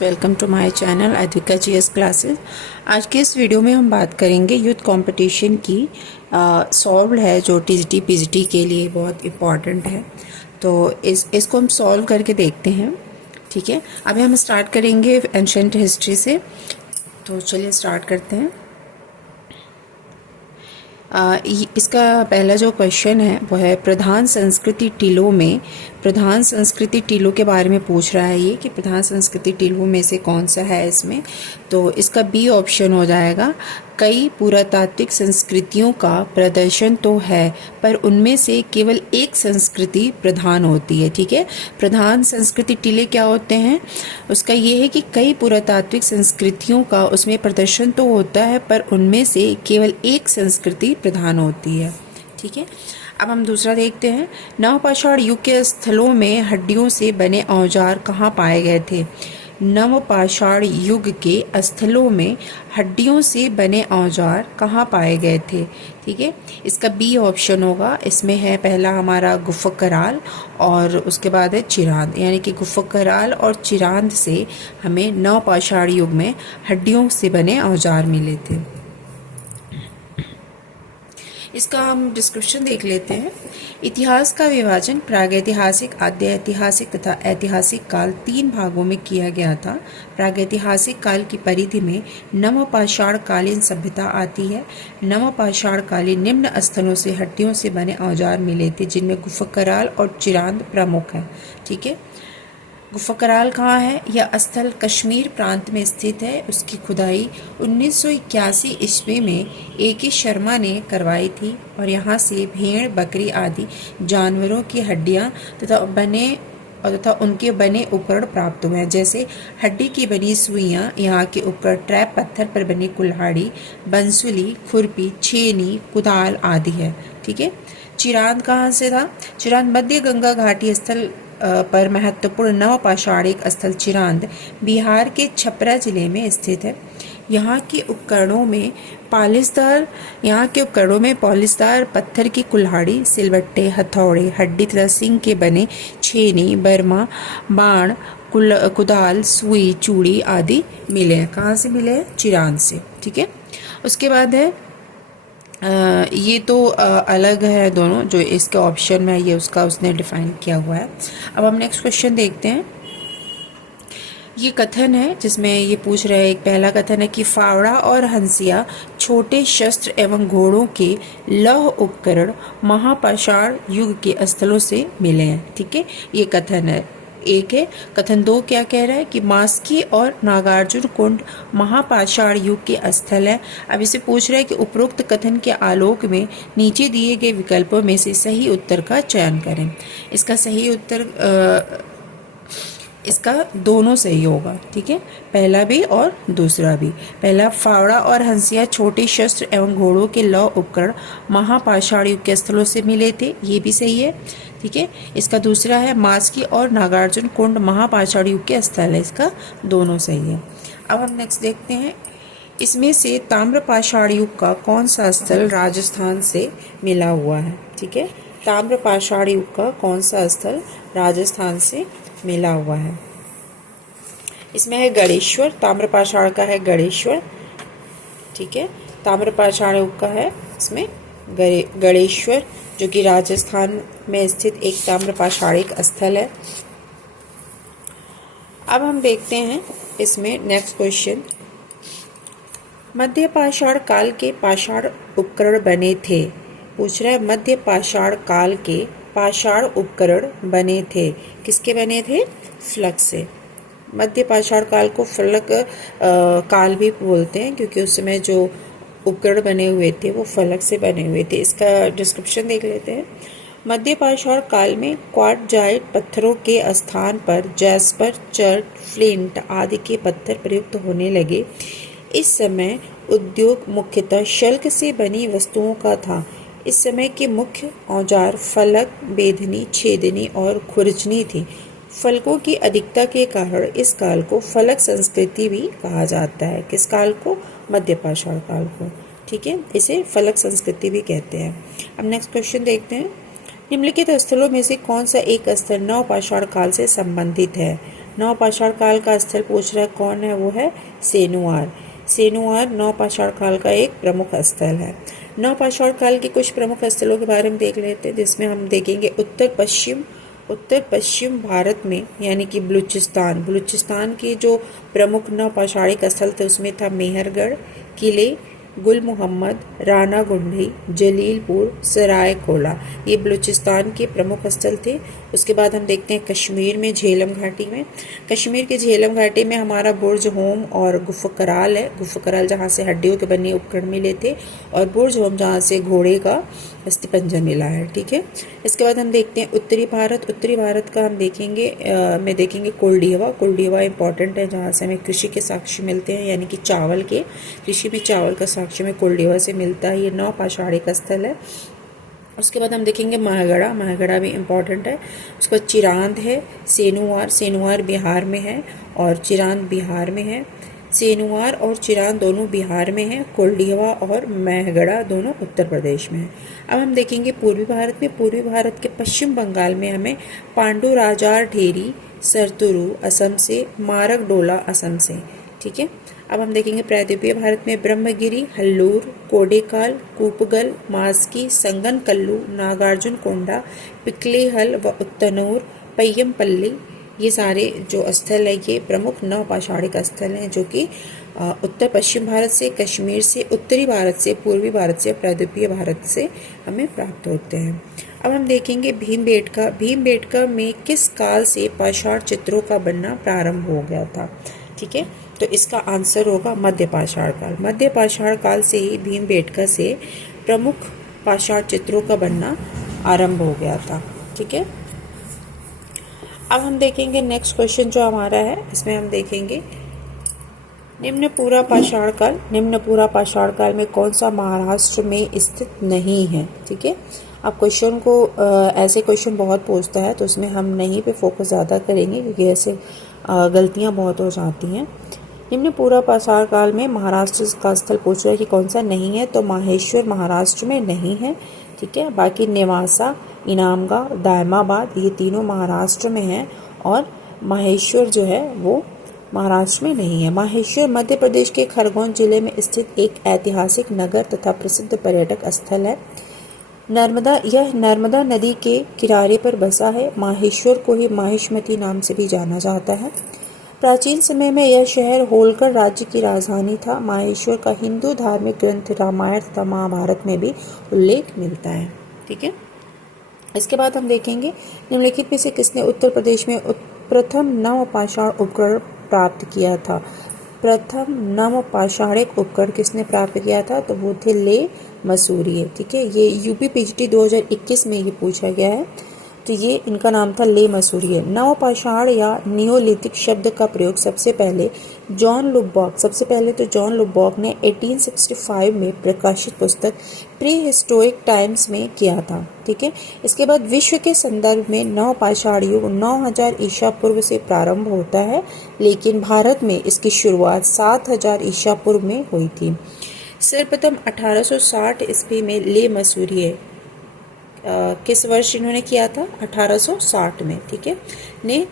Welcome to my channel Advika GS classes. आज के इस वीडियो में हम बात करेंगे यूथ कंपटीशन की। सॉल्व है जो टीजीटी पीजीटी के लिए बहुत इम्पॉर्टेंट है, तो इसको हम सॉल्व करके देखते हैं। ठीक है, अभी हम स्टार्ट करेंगे एंशिएंट हिस्ट्री से, तो चलिए स्टार्ट करते हैं। इसका पहला जो क्वेश्चन है वो है प्रधान संस्कृति टीलों में। प्रधान संस्कृति टीलों के बारे में पूछ रहा है ये कि प्रधान संस्कृति टीलों में से कौन सा है इसमें। तो इसका बी ऑप्शन हो जाएगा। कई पुरातात्विक संस्कृतियों का प्रदर्शन तो है पर उनमें से केवल एक संस्कृति प्रधान होती है। ठीक है, प्रधान संस्कृति टीले क्या होते हैं, उसका ये है कि कई पुरातात्विक संस्कृतियों का उसमें प्रदर्शन तो होता है पर उनमें से केवल एक संस्कृति प्रधान होती है। ठीक है, अब हम दूसरा देखते हैं। नवपाषाण युग के स्थलों में हड्डियों से बने औजार कहाँ पाए गए थे। नवपाषाण युग के स्थलों में हड्डियों से बने औजार कहाँ पाए गए थे। ठीक है, इसका बी ऑप्शन होगा। इसमें है पहला हमारा गुफा कराल और उसके बाद है चिरांद, यानी कि गुफा कराल और चिरांद से हमें नवपाषाण युग में हड्डियों से बने औजार मिले थे। इसका हम डिस्क्रिप्शन देख लेते हैं। इतिहास का विभाजन प्रागैतिहासिक, आद्य ऐतिहासिक तथा ऐतिहासिक काल 3 भागों में किया गया था। प्रागैतिहासिक काल की परिधि में नवपाषाण कालीन सभ्यता आती है। नवपाषाण कालीन निम्न स्थलों से हड्डियों से बने औजार मिले थे जिनमें गुफा कराल और चिरांद प्रमुख है। ठीक है, गुफा कराल कहाँ है, यह स्थल कश्मीर प्रांत में स्थित है। उसकी खुदाई 1981 ईस्वी में A.K. शर्मा ने करवाई थी और यहाँ से भेड़, बकरी आदि जानवरों की हड्डियाँ तथा उनके बने उपकरण प्राप्त हुए हैं, जैसे हड्डी की बनी सुइयाँ, यहाँ के उपकरण ट्रैप, पत्थर पर बनी कुल्हाड़ी, बंसुली, खुरपी, छेनी, कुदाल आदि है। ठीक है, चिरांद कहाँ से था, चिरांद मध्य गंगा घाटी स्थल पर महत्वपूर्ण नवपाषाणिक स्थल चिरांद बिहार के छपरा जिले में स्थित है। यहाँ के उपकरणों में पॉलिशदार पत्थर की कुल्हाड़ी, सिलवट्टे, हथौड़े, हड्डी तथा सिंग के बने छेनी, बर्मा, बाण, कुदाल, सुई, चूड़ी आदि मिले हैं। कहाँ से मिले हैं, चिरांद से। ठीक है, उसके बाद है ये तो अलग है दोनों, जो इसके ऑप्शन में है ये उसने डिफाइन किया हुआ है। अब हम नेक्स्ट क्वेश्चन देखते हैं। ये कथन है जिसमें ये पूछ रहे हैं, एक पहला कथन है कि फावड़ा और हंसिया छोटे शस्त्र एवं घोड़ों के लौह उपकरण महापाषाण युग के स्थलों से मिले हैं। ठीक है, ये कथन है एक है। कथन 2 क्या कह रहा है कि मास्की और नागार्जुन कुंड महापाषाण युग के स्थल है। अब इसे पूछ रहा है कि उपरोक्त कथन के आलोक में नीचे दिए गए विकल्पों में से सही उत्तर का चयन करें। इसका सही उत्तर इसका दोनों सही होगा। ठीक है, पहला भी और दूसरा भी। पहला, फावड़ा और हंसिया छोटे शस्त्र एवं घोड़ों के लौह उपकरण महापाषाण युग के स्थलों से मिले थे, ये भी सही है। ठीक है, इसका दूसरा है मास्की और नागार्जुन कुंड महापाषाण युग के स्थल है, इसका दोनों सही है। अब हम नेक्स्ट देखते हैं। इसमें से ताम्रपाषाण युग का कौन सा स्थल राजस्थान से मिला हुआ है। ठीक है, ताम्रपाषाण युग का कौन सा स्थल राजस्थान से मिला हुआ है। इसमें है गणेश्वर, ताम्रपाषाण का है गणेश्वर। ठीक है, ताम्रपाषाण युग का है इसमें गणेश्वर, जो कि राजस्थान में स्थित एक ताम्रपाषाणिक स्थल है। अब हम देखते हैं इसमें नेक्स्ट क्वेश्चन। मध्य पाषाण काल के पाषाण उपकरण बने थे। पूछ रहा है मध्य पाषाण काल के पाषाण उपकरण बने थे, किसके बने थे, फलक से। मध्य पाषाण काल को फलक काल भी बोलते हैं क्योंकि उस समय जो उपकरण बने हुए थे वो फलक से बने हुए थे। इसका डिस्क्रिप्शन देख लेते हैं। मध्य पाषाण काल में क्वार्टजाइट पत्थरों के स्थान पर जैस्पर, चर्ट, फ्लिंट आदि के पत्थर प्रयुक्त होने लगे। इस समय उद्योग मुख्यतः शल्क से बनी वस्तुओं का था। इस समय के मुख्य औजार फलक, बेधनी, छेदनी और खुरचनी थी। फलकों की अधिकता के कारण इस काल को फलक संस्कृति भी कहा जाता है। किस काल को, मध्य पाषाण काल को। ठीक है, इसे फलक संस्कृति भी कहते हैं। अब नेक्स्ट क्वेश्चन देखते हैं। निम्नलिखित स्थलों में से कौन सा एक स्थल नवपाषाण काल से संबंधित है। नवपाषाण काल का स्थल पूछ रहा है कौन है, वो है सेनुआर। सेनुआर नवपाषाण काल का एक प्रमुख स्थल है। नवपाषाण काल के कुछ प्रमुख स्थलों के बारे में देख लेते हैं, जिसमें हम देखेंगे उत्तर पश्चिम भारत में यानी कि बलूचिस्तान के जो प्रमुख नवपाषाणिक स्थल थे उसमें था मेहरगढ़, किले गुल मोहम्मद, राना गुंडी, जलीलपुर, सराय कोला, ये बलूचिस्तान के प्रमुख स्थल थे। उसके बाद हम देखते हैं कश्मीर में झेलम घाटी में। कश्मीर के झेलम घाटी में हमारा बुर्ज होम और गुफकराल है। गुफकराल जहाँ से हड्डियों के बने उपकरण मिले थे और बुर्ज होम जहाँ से घोड़े का अस्थिपंजर मिला है। ठीक है, इसके बाद हम देखते हैं उत्तरी भारत का हम देखेंगे कुलडीवा इंपॉर्टेंट है, जहाँ से हमें कृषि के साक्ष्य मिलते हैं, यानी कि कृषि में चावल का साक्ष्य में कुलडीवा से मिलता है। ये नवपाषाणिक स्थल है। उसके बाद हम देखेंगे महगढ़ा भी इम्पॉर्टेंट है। उसके बाद चिरांद है, सेनुआर बिहार में है और चिरांद बिहार में है। सेनुआर और चिरांद दोनों बिहार में हैं। कुलडीवा और महगढ़ा दोनों उत्तर प्रदेश में हैं। अब हम देखेंगे पूर्वी भारत के पश्चिम बंगाल में हमें पांडुराजार ढेरी, सरतुरु असम से, मारकडोला असम से। ठीक है, अब हम देखेंगे प्रायद्वीपीय भारत में ब्रह्मगिरी, हल्लूर, कोडेकाल, कूपगल, मास्की, संगनकल्लू, नागार्जुन कोंडा, पिकलेहल व उत्तनूर, पय्यमपल्ली, ये सारे जो स्थल है ये प्रमुख नवपाषाणिक स्थल हैं, जो कि उत्तर पश्चिम भारत से, कश्मीर से, उत्तरी भारत से, पूर्वी भारत से, प्रायद्वीपीय भारत से हमें प्राप्त होते हैं। अब हम देखेंगे भीमबेटका में किस काल से पाषाण चित्रों का बनना प्रारंभ हो गया था। ठीक है, तो इसका आंसर होगा मध्यपाषाण काल। मध्यपाषाण काल से ही भीमबेटका से प्रमुख पाषाण चित्रों का बनना आरंभ हो गया था। ठीक है, अब हम देखेंगे नेक्स्ट क्वेश्चन जो हमारा है, इसमें हम देखेंगे निम्न पूरा पाषाण काल में कौन सा महाराष्ट्र में स्थित नहीं है। ठीक है, अब क्वेश्चन को ऐसे क्वेश्चन बहुत पूछता है तो उसमें हम नहीं पे फोकस ज़्यादा करेंगे, क्योंकि ऐसे गलतियां बहुत हो जाती हैं। निम्न पूरा पाषाण काल में महाराष्ट्र का स्थल पूछ रहा है कि कौन सा नहीं है, तो माहेश्वर महाराष्ट्र में नहीं है। ठीक है, बाकी नेवासा, इनामगांव, दायमाबाद ये तीनों महाराष्ट्र में हैं और माहेश्वर जो है वो महाराष्ट्र में नहीं है। माहेश्वर मध्य प्रदेश के खरगोन जिले में स्थित एक ऐतिहासिक नगर तथा प्रसिद्ध पर्यटक स्थल है। यह नर्मदा नदी के किनारे पर बसा है। माहेश्वर को ही माहिष्मती नाम से भी जाना जाता है। प्राचीन समय में यह शहर होलकर राज्य की राजधानी था। माहेश्वर का हिंदू धार्मिक ग्रंथ रामायण तथा महाभारत में भी उल्लेख मिलता है। ठीक है, इसके बाद हम देखेंगे निम्नलिखित में से किसने उत्तर प्रदेश में प्रथम नवपाषाण उपकरण प्राप्त किया था। प्रथम नवपाषाणिक उपकरण किसने प्राप्त किया था, तो वो थे ले मसूरिये। ठीक है, ये यूपी पीजीटी 2021 में ये पूछा गया है, तो ये इनका नाम था ले मसूरिये। नवपाषाण या नियोलिथिक शब्द का प्रयोग सबसे पहले जॉन लुबॉक ने 1865 में प्रकाशित पुस्तक प्री हिस्टोरिक टाइम्स में किया था। ठीक है, इसके बाद विश्व के संदर्भ में नवपाषाण युग 9000 ईसा पूर्व से प्रारंभ होता है, लेकिन भारत में इसकी शुरुआत 7000 ईसा पूर्व में हुई थी। सर्वप्रथम 1860 ईस्वी में ले मसूरिये किस वर्ष इन्होंने किया था, 1860 में। ठीक है, ने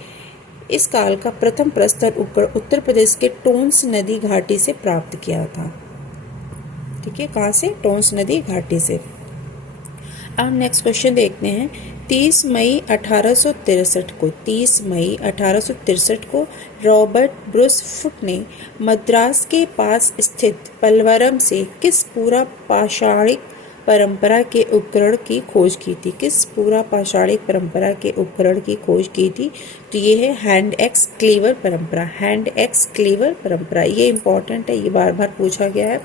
इस काल का प्रथम प्रस्तर उपकरण उत्तर प्रदेश के टोंस नदी घाटी से प्राप्त किया था। ठीक है, कहाँ से, टोंस नदी घाटी से। अब हम नेक्स्ट क्वेश्चन देखते हैं। 30 मई 1863 को रॉबर्ट ब्रूस फुट ने मद्रास के पास स्थित पलवरम से किस पूरा पाषाणिक परंपरा के उपकरण की खोज की थी। किस पूरा पाषाणिक परंपरा के उपकरण की खोज की थी, तो ये है हैंड एक्स क्लीवर परंपरा। ये इंपॉर्टेंट है, ये बार बार पूछा गया है।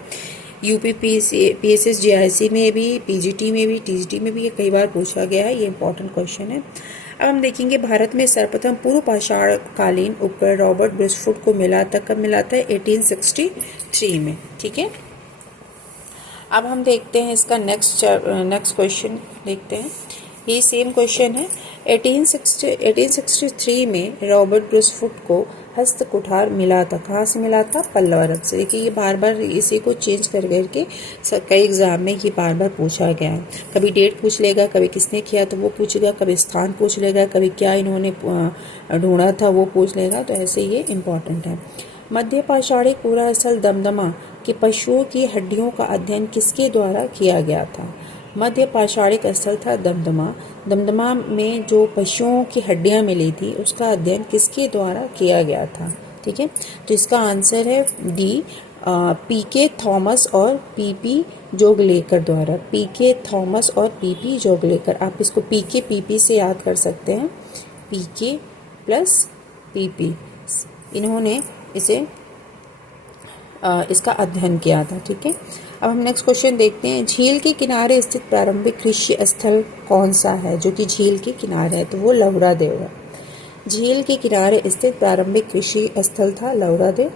यूपी पीएसएस जीआईसी में भी, पीजीटी में भी, टीजीटी में भी ये कई बार पूछा गया है। ये इंपॉर्टेंट क्वेश्चन है। अब हम देखेंगे भारत में सर्वप्रथम पूर्व पाषाण कालीन उपकरण रॉबर्ट ब्रूस फुट को मिला था। कब मिला था, 1863 में। ठीक है, अब हम देखते हैं इसका नेक्स्ट क्वेश्चन देखते हैं। ये सेम क्वेश्चन है। 1863 में रॉबर्ट ब्रूस फुट को हस्त कुठार मिला था। कहाँ से मिला था? पल्लव अरब से। देखिए ये बार बार इसी को चेंज कर करके कई एग्जाम में ये बार बार पूछा गया है। कभी डेट पूछ लेगा, कभी किसने किया तो वो पूछेगा, कभी स्थान पूछ लेगा, कभी क्या इन्होंने ढूंढा था वो पूछ लेगा। तो ऐसे ये इम्पॉर्टेंट है। मध्य पाषाणिक पूरा स्थल दमदमा के पशुओं की हड्डियों का अध्ययन किसके द्वारा किया गया था? मध्य पाषाणिक स्थल था दमदमा। दमदमा में जो पशुओं की हड्डियां मिली थी उसका अध्ययन किसके द्वारा किया गया था? ठीक है, तो इसका आंसर है डी, पीके थॉमस और पीपी जोगलेकर द्वारा। पीके थॉमस और पीपी जोगलेकर, आप इसको पीके पीपी से याद कर सकते हैं। पीके प्लस पीपी, इन्होंने इसे इसका अध्ययन किया था। ठीक है, अब हम नेक्स्ट क्वेश्चन देखते हैं। झील के किनारे स्थित प्रारंभिक कृषि स्थल कौन सा है? जो कि झील के किनारे है तो वो लहुरादेव है। झील के किनारे स्थित प्रारंभिक कृषि स्थल था लहुरादेव।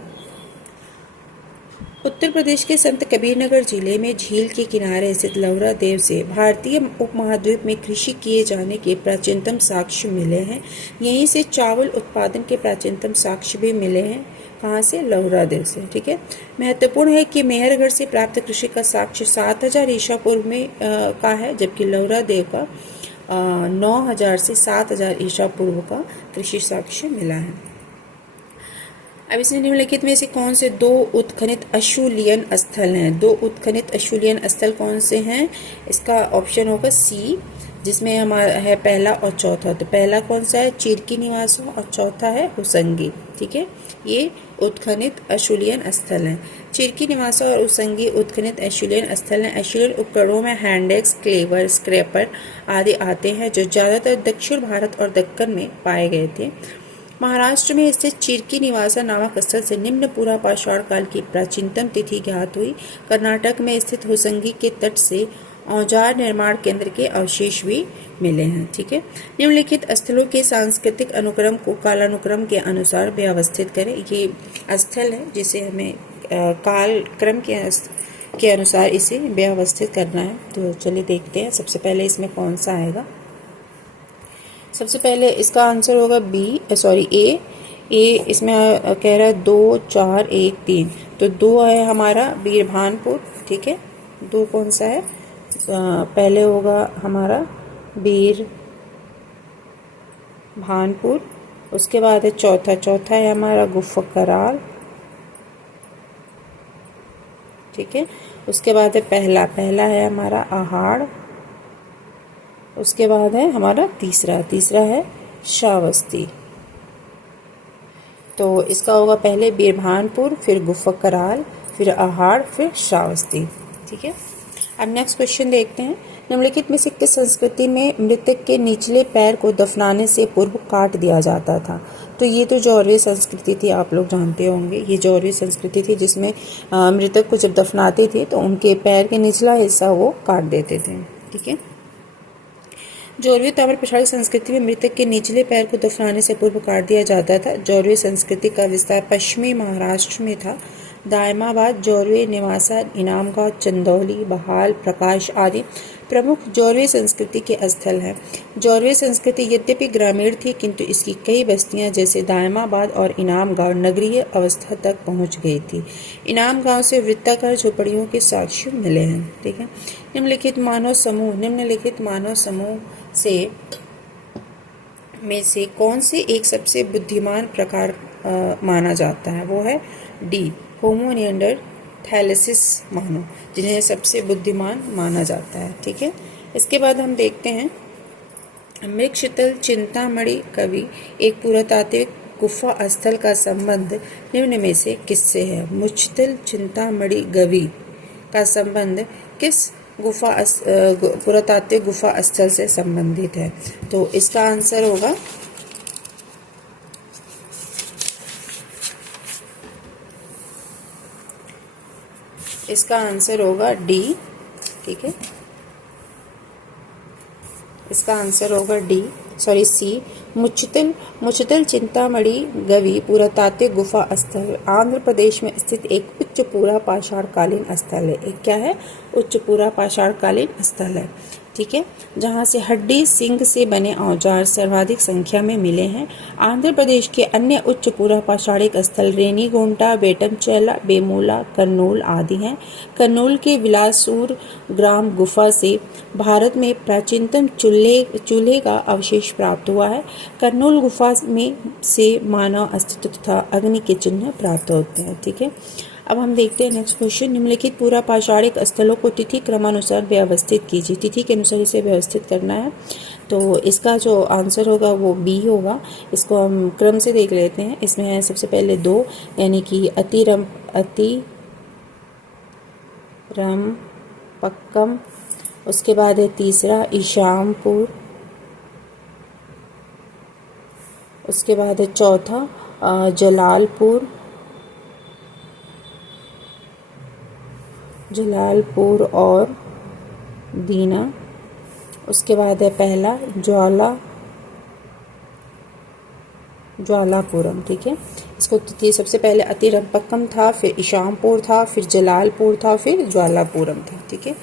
उत्तर प्रदेश के संत कबीरनगर जिले में झील के किनारे स्थित लहुरादेव से भारतीय उपमहाद्वीप में कृषि किए जाने के प्राचीनतम साक्ष्य मिले हैं। यहीं से चावल उत्पादन के प्राचीनतम साक्ष्य भी मिले हैं। कहाँ से? लहुरादेव से। ठीक है, महत्वपूर्ण है कि मेहरगढ़ से प्राप्त कृषि का साक्ष्य 7000 ईसा पूर्व में का है, जबकि लहुरादेव का 9000 से 7000 ईसा पूर्व का कृषि साक्ष्य मिला है। अब इसमें निम्नलिखित में से कौन से दो उत्खनित अशुलियन स्थल हैं? दो उत्खनित अशुलियन स्थल कौन से हैं? इसका ऑप्शन होगा सी, जिसमें हमारा है पहला और चौथा। तो पहला कौन सा है? चिरकी निवासों, और चौथा है हुसंगी। ठीक है, ये उत्खनित अशुलियन स्थल हैं। चिरकी निवासों और हुसंगी उत्खनित अशुलियन स्थल हैं। अशुलियन उपकरणों में हैंडेक्स, क्लेवर, स्क्रैपर आदि आते हैं, जो ज़्यादातर दक्षिण भारत और दक्कन में पाए गए थे। महाराष्ट्र में स्थित चिरकी निवासा नामक स्थल से निम्न पूरा पाषाण काल की प्राचीनतम तिथि ज्ञात हुई। कर्नाटक में स्थित हुसंगी के तट से औजार निर्माण केंद्र के अवशेष भी मिले हैं। ठीक है, निम्नलिखित स्थलों के सांस्कृतिक अनुक्रम को कालानुक्रम के अनुसार व्यवस्थित करें। ये स्थल है जिसे हमें काल क्रम के अनुसार इसे व्यवस्थित करना है। तो चलिए देखते हैं सबसे पहले इसमें कौन सा आएगा। सबसे पहले इसका आंसर होगा ए। इसमें कह रहा है 2, 4, 1, 3। तो 2 है हमारा बीरभानपुर। ठीक है, 2 कौन सा है? पहले होगा हमारा बीरभानपुर। उसके बाद है चौथा है हमारा गुफकराल। ठीक है, उसके बाद है पहला है हमारा आहाड़। उसके बाद है हमारा तीसरा है श्रावस्ती। तो इसका होगा पहले बीरभानपुर, फिर गुफकराल, फिर आहाड़, फिर श्रावस्ती। ठीक है, अब नेक्स्ट क्वेश्चन देखते हैं। निम्नलिखित में से किस संस्कृति में मृतक के निचले पैर को दफनाने से पूर्व काट दिया जाता था? तो ये तो जौहरी संस्कृति थी, आप लोग जानते होंगे। ये जौहरी संस्कृति थी जिसमें मृतक को जब दफनाते थे तो उनके पैर के निचला हिस्सा वो काट देते थे। ठीक है, जौहरी ताम्र पाषाण संस्कृति में मृतक के निचले पैर को दफनाने से पूर्व काट दिया जाता था। जौहरी संस्कृति का विस्तार पश्चिमी महाराष्ट्र में था। दायमाबाद, जौहरी, निवासा, इनामगांव, चंदौली, बहाल, प्रकाश आदि प्रमुख जौहरी संस्कृति के स्थल हैं। जौहरी संस्कृति यद्यपि ग्रामीण थी, किंतु इसकी कई बस्तियां जैसे दायमाबाद और इनामगांव नगरीय अवस्था तक पहुंच गई थी। इनामगांव से वृत्ताकार झोपड़ियों के साक्ष्य मिले हैं। ठीक है, निम्नलिखित मानव समूह में से कौन से एक सबसे बुद्धिमान प्रकार माना जाता है? वो है डी, होमो निएंडरथैलेसिस मानव, जिन्हें सबसे बुद्धिमान माना जाता है। ठीक है, इसके बाद हम देखते हैं मृक्षतल चिंतामणि कवि एक पुरातात्विक गुफा स्थल का संबंध निम्न में से किससे है? मुच्छतल चिंतामणि गवि का संबंध किस पुरातात्विक गुफा स्थल से संबंधित है? तो इसका आंसर होगा डी। ठीक है, इसका आंसर होगा सी, मुच्छतल चिंतामणि गवि पुरातात्विक गुफा स्थल आंध्र प्रदेश में स्थित एक उच्च पूरा पाषाणकालीन स्थल है। एक क्या है? उच्च पूरा पाषाणकालीन स्थल है। ठीक है, जहाँ से हड्डी सिंग से बने औजार सर्वाधिक संख्या में मिले हैं। आंध्र प्रदेश के अन्य उच्च पूरा पाषाणिक स्थल रेनीगुंटा, बेटमचेला, बेमूला, कर्नूल आदि हैं। कर्नूल के विलासूर ग्राम गुफा से भारत में प्राचीनतम चूल्हे का अवशेष प्राप्त हुआ है। कर्नूल गुफा में से मानव अस्तित्व तथा अग्नि के चिन्ह प्राप्त होते हैं। ठीक है, अब हम देखते हैं नेक्स्ट क्वेश्चन। निम्नलिखित पूरा पाषाणिक स्थलों को तिथि क्रमानुसार व्यवस्थित कीजिए। तिथि के अनुसार इसे व्यवस्थित करना है, तो इसका जो आंसर होगा वो बी होगा। इसको हम क्रम से देख लेते हैं। इसमें है सबसे पहले 2, यानी कि अतिरंपक्कम। उसके बाद है तीसरा ईशामपुर। उसके बाद है चौथा जलालपुर और दीना। उसके बाद है पहला ज्वालापुरम। ठीक है, इसको सबसे पहले अतिरंपक्कम था, फिर ईशामपुर था, फिर जलालपुर था, फिर ज्वालापुरम था। ठीक है,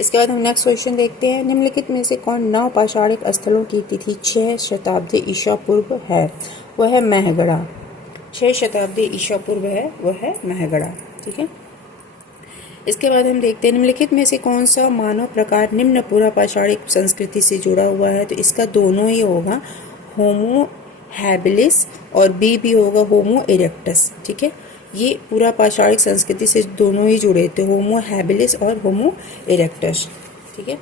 इसके बाद हम नेक्स्ट क्वेश्चन देखते हैं। निम्नलिखित में से कौन नौ पाषाणिक स्थलों की तिथि 6 शताब्दी ईसा पूर्व है? वह है महगढ़ा। 6 शताब्दी ईसा पूर्व है, वह है महगढ़ा। ठीक है, इसके बाद हम देखते हैं निम्नलिखित में से कौन सा मानव प्रकार निम्न पूरा पाषाणिक संस्कृति से जुड़ा हुआ है? तो इसका दोनों ही होगा, होमो हैबिलिस और बी भी होगा होमो इरेक्टस। ठीक है, ये पूरा पाषाणिक संस्कृति से दोनों ही जुड़े थे, होमो हैबिलिस और होमो इरेक्टस। ठीक है,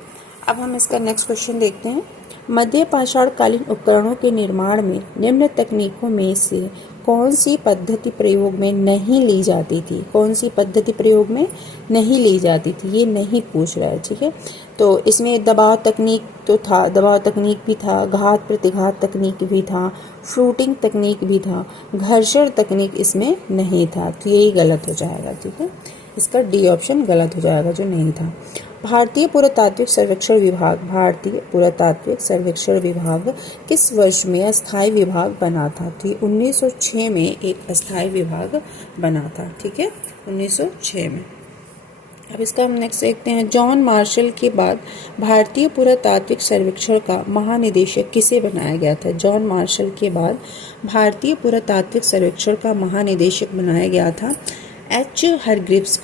अब हम इसका नेक्स्ट क्वेश्चन देखते हैं। मध्य पाषाण कालीन उपकरणों के निर्माण में निम्न तकनीकों में से कौन सी पद्धति प्रयोग में नहीं ली जाती थी? कौन सी पद्धति प्रयोग में नहीं ली जाती थी, ये नहीं पूछ रहा है। ठीक है, तो इसमें दबाव तकनीक तो था, दबाव तकनीक भी था, घात प्रतिघात तकनीक भी था, फ्रूटिंग तकनीक भी था, घर्षण तकनीक इसमें नहीं था, तो यही गलत हो जाएगा। ठीक है, इसका डी ऑप्शन गलत हो जाएगा, जो नहीं था। भारतीय पुरातात्विक सर्वेक्षण विभाग किस वर्ष में अस्थायी विभाग बना था? तो ये 1906 में एक अस्थायी विभाग बना था। ठीक है, 1906 में। अब इसका हम नेक्स्ट देखते हैं। जॉन मार्शल के बाद भारतीय पुरातात्विक सर्वेक्षण का महानिदेशक किसे बनाया गया था? जॉन मार्शल के बाद भारतीय पुरातात्विक सर्वेक्षण का महानिदेशक बनाया गया था एच हरग्रीव्स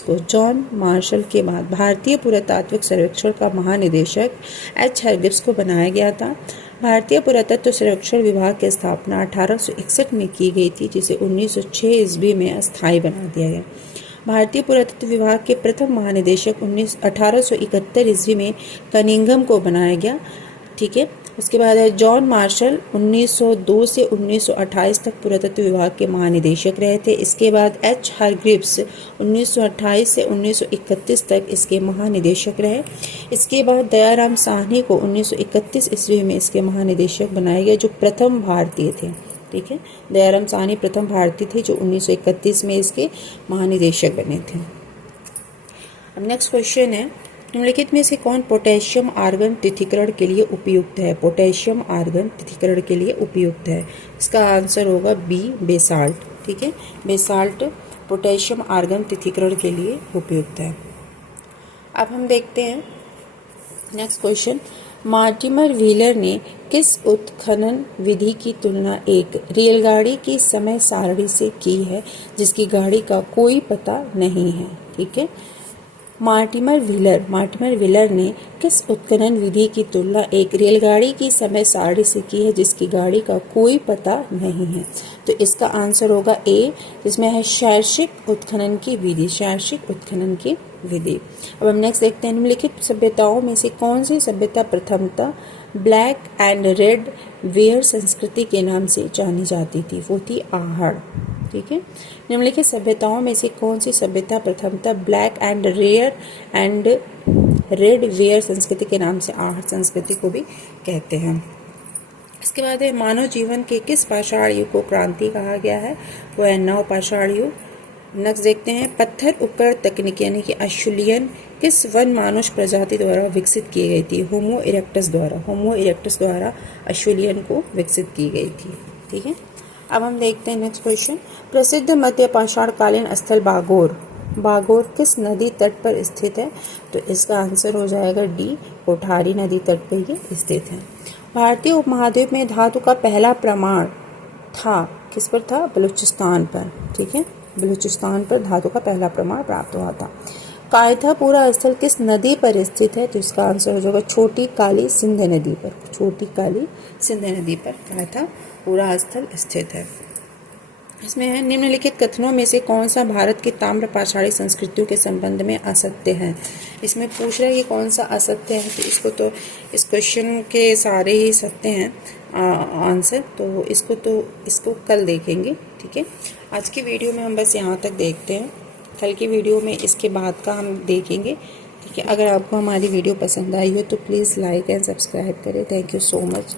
को। जॉन मार्शल के बाद भारतीय पुरातात्विक सर्वेक्षण का महानिदेशक एच हरग्रीव्स को बनाया गया था। भारतीय पुरातत्व सर्वेक्षण विभाग की स्थापना 1861 में की गई थी, जिसे 1906 ईस्वी में अस्थायी बना दिया गया। भारतीय पुरातत्व विभाग के प्रथम महानिदेशक 1871 ईस्वी में कनिंघम को बनाया गया। ठीक है, उसके बाद है जॉन मार्शल 1902 से 1928 तक पुरातत्व विभाग के महानिदेशक रहे थे। इसके बाद एच हरग्रीव्स 1928 से 1931 तक इसके महानिदेशक रहे। इसके बाद दयाराम साहनी को 1931 ईस्वी में इसके महानिदेशक बनाए गए, जो प्रथम भारतीय थे। ठीक है, दयाराम साहनी प्रथम भारतीय थे जो 1931 में इसके महानिदेशक बने थे। अब नेक्स्ट क्वेश्चन है, निम्नलिखित में से कौन पोटेशियम आर्गन तिथिकरण के लिए उपयुक्त है? पोटेशियम आर्गन तिथिकरण के लिए उपयुक्त है, इसका आंसर होगा बी बेसाल्ट। ठीक है, बेसाल्ट पोटेशियम आर्गन तिथिकरण के लिए उपयुक्त है। अब हम देखते हैं नेक्स्ट क्वेश्चन। मार्टिमर व्हीलर ने किस उत्खनन विधि की तुलना एक रेलगाड़ी की समय सारणी से की है जिसकी गाड़ी का कोई पता नहीं है? ठीक है, मार्टिमर व्हीलर ने किस उत्खनन विधि की तुलना एक रेलगाड़ी की समय सारणी से की है जिसकी गाड़ी का कोई पता नहीं है? तो इसका आंसर होगा ए, जिसमें है शैक्षिक उत्खनन की विधि। अब हम नेक्स्ट देखते हैं। निम्नलिखित सभ्यताओं में से कौन सी सभ्यता प्रथमतः ब्लैक एंड रेड वेयर संस्कृति के नाम से जानी जाती थी? वो थी आहड़। ठीक है, निम्नलिखित सभ्यताओं में से कौन सी सभ्यता प्रथमतः ब्लैक एंड रेड वेयर संस्कृति के नाम से आहड़ संस्कृति को भी कहते हैं। इसके बाद है मानव जीवन के किस पाषाण युग को क्रांति कहा गया है? वो है नव पाषाण युग। नेक्स्ट देखते हैं, पत्थर उपकरण तकनीक यानी कि अश्यूलियन किस वन मानुष प्रजाति द्वारा विकसित की गई थी? होमो इरेक्टस द्वारा अश्यूलियन को विकसित की गई थी। ठीक है, अब हम देखते हैं नेक्स्ट क्वेश्चन। प्रसिद्ध मध्य पाषाण कालीन स्थल बागोर किस नदी तट पर स्थित है? तो इसका आंसर हो जाएगा डी, कोठारी नदी तट पर ये स्थित है। भारतीय उपमहाद्वीप में धातु का पहला प्रमाण था, किस पर था? बलूचिस्तान पर। ठीक है, बलूचिस्तान पर धातु का पहला प्रमाण प्राप्त हुआ था। कायथापुरा स्थल किस नदी पर स्थित है? तो इसका आंसर हो जाएगा छोटी काली सिंध नदी पर। छोटी काली सिंध नदी पर कायथापुरा स्थल स्थित है। इसमें है निम्नलिखित कथनों में से कौन सा भारत की ताम्र पाषाणी संस्कृतियों के संबंध में असत्य है? इसमें पूछ रहा है कि कौन सा असत्य है, तो इस क्वेश्चन के सारे ही सत्य हैं आंसर, तो इसको कल देखेंगे। ठीक है, आज की वीडियो में हम बस यहाँ तक देखते हैं, कल की वीडियो में इसके बाद का हम देखेंगे। ठीक है, अगर आपको हमारी वीडियो पसंद आई हो तो प्लीज़ लाइक एंड सब्सक्राइब करें। Thank you so much.